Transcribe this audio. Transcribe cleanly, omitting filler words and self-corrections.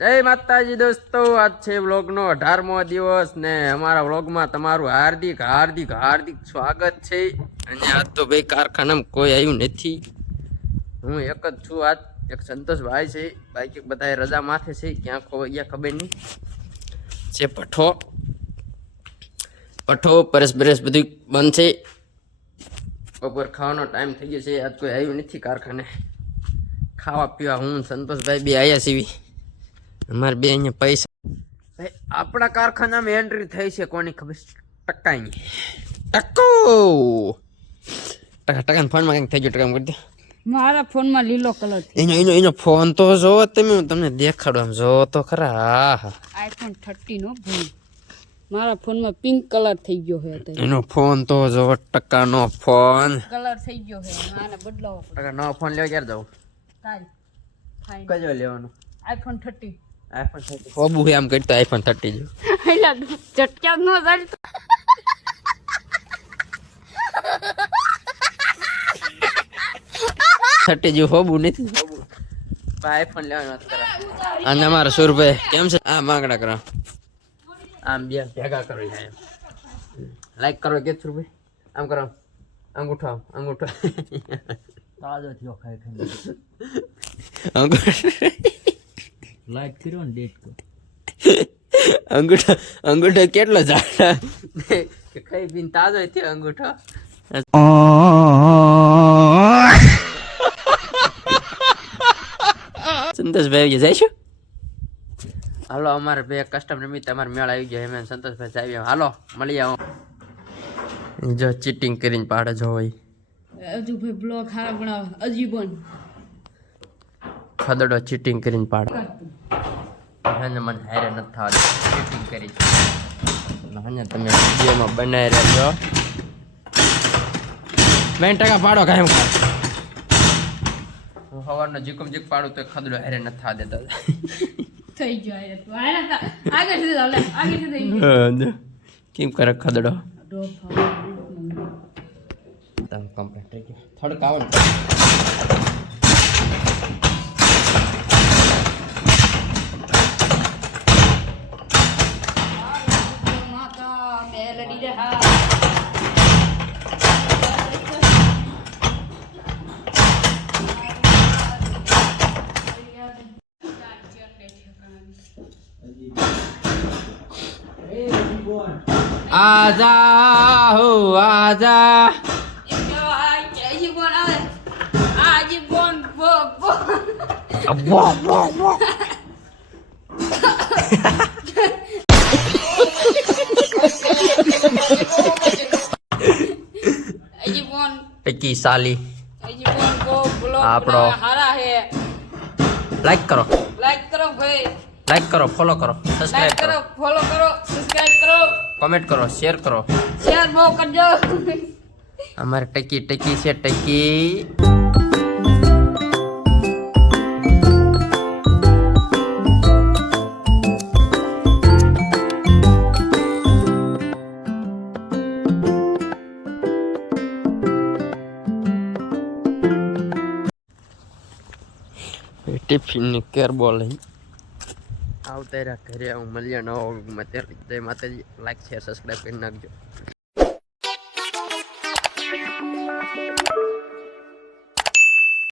જય માતાજી દોસ્તો, આજ છે વ્લોગનો 18મો દિવસ ને અમારા વ્લોગમાં તમારું હાર્દિક હાર્દિક હાર્દિક સ્વાગત છે। અને આજ તો ભાઈ કારખાનામાં કોઈ આવ્યું નથી, હું એક જ છું। આજ એક સંતોષભાઈ છે, બાકી બધા રજા માથે છે, ક્યાં ખોવાઈ ગયા ખબર નહીં છે। પઠો પરેશ બરેશ બધું બંધ છે, બપોર ખાવાનો ટાઈમ થઈ ગયો છે। આજ કોઈ આવ્યું નથી કારખાને ખાવા પીવા। હું સંતોષભાઈ બે આવ્યા છીએ, અમારે બે અહીંયા પૈસા ભાઈ આપણા કારખાનામાં એન્ટ્રી થઈ છે, કોની ખબર? ટકાની ટકો ટકા ફોનમાં કંઈક થઈ ગયો, ટકા કરી દે। મારા ફોનમાં લીલો કલર છે। એનો ફોન તો જોવો તમે, હું તમને દેખાડો, આમ જોવો તો ખરા। હા, iPhone 13 નો ભાઈ, મારા ફોનમાં પિંક કલર થઈ ગયો છે અત્યારે। એનો ફોન તો જોવો, ટકાનો ફોન કલર થઈ ગયો છે, આને બદલાવો પડે। ટકા નવો ફોન લેવા ક્યારે જાવ? કાલ ફાઈન કયો લેવાનો? iPhone 13 iPhone 30 હોબુ હે આમ કરતો iPhone 30 જો એલા ચટક્યા નો જાય 30 જો હોબુ નથી, હોબુ iPhone લેવાનો વાત કરે। અને અમારા સુરભાઈ કેમ છે? આ માંગડા કરો, આમ બે ભેગા કરો, લાઈક કરો કે સુરભાઈ, આમ કરો, અંગૂઠો અંગૂઠો તાજો થયો ખાઈ ખાઈ લાઈક કર્યો ને ડેટ કો અંગૂઠો અંગૂઠો કેટલો જાડા કે ખાઈ પીને તાજો થયો અંગૂઠો। સંતોષભાઈ જઈશું, હાલો અમારે બે કસ્ટમર મિત્ર અમારે મેળ આવી ગયો, એમ સંતોષભાઈ જાય, હાલો મળી આવો। જો ચીટિંગ કરીને પાડે જો ભાઈ, હજુ ભાઈ બ્લોગ હારા બનાવ અજીબન ખદડો ચીટિંગ કરીને પાડે। મને મને હારે નથી થવા દે, ચીટિંગ કરી છે તમે વિડીયોમાં બનાવી રહેજો। 2% પાડો કાયમ ખા, હું સવારનો જીકમ જીક પાડું તો ખદડો હારે નથી થવા દેતા થઈ જાય તો આગળ થી ચાલે, આગળ થી થઈ કેમ કરે ખદડો ગયો તમ કમ્પ્લીટ થઈ ગયો, થડકાવન માતા મેલડી રે હા આજા હો આજા અજીબન આવે અજીબન બો બો વાહ વાહ વાહ અજીબન ટકી સાલી અજીબન કો બ્લોગ આપણો હારા હે। લાઈક કરો ભાઈ, લાઈક કરો, ફોલો કરો, સબસ્ક્રાઇબ લાઈક કરો, કરો, ફોલો કરો, સબસ્ક્રાઇબ કરો, કમેન્ટ કરો, શેર કરો। શેર બહુ કરજો। અમારે ટકી ટકી છે ટકી। ટિફિન ની કેર બોલ આવતા ઘરે હું મળ્યા નવા વ્લોગમાં, ત્યારે જય માતાજી, લાઈક શેર સબસ્ક્રાઈબ કરી નાખજો।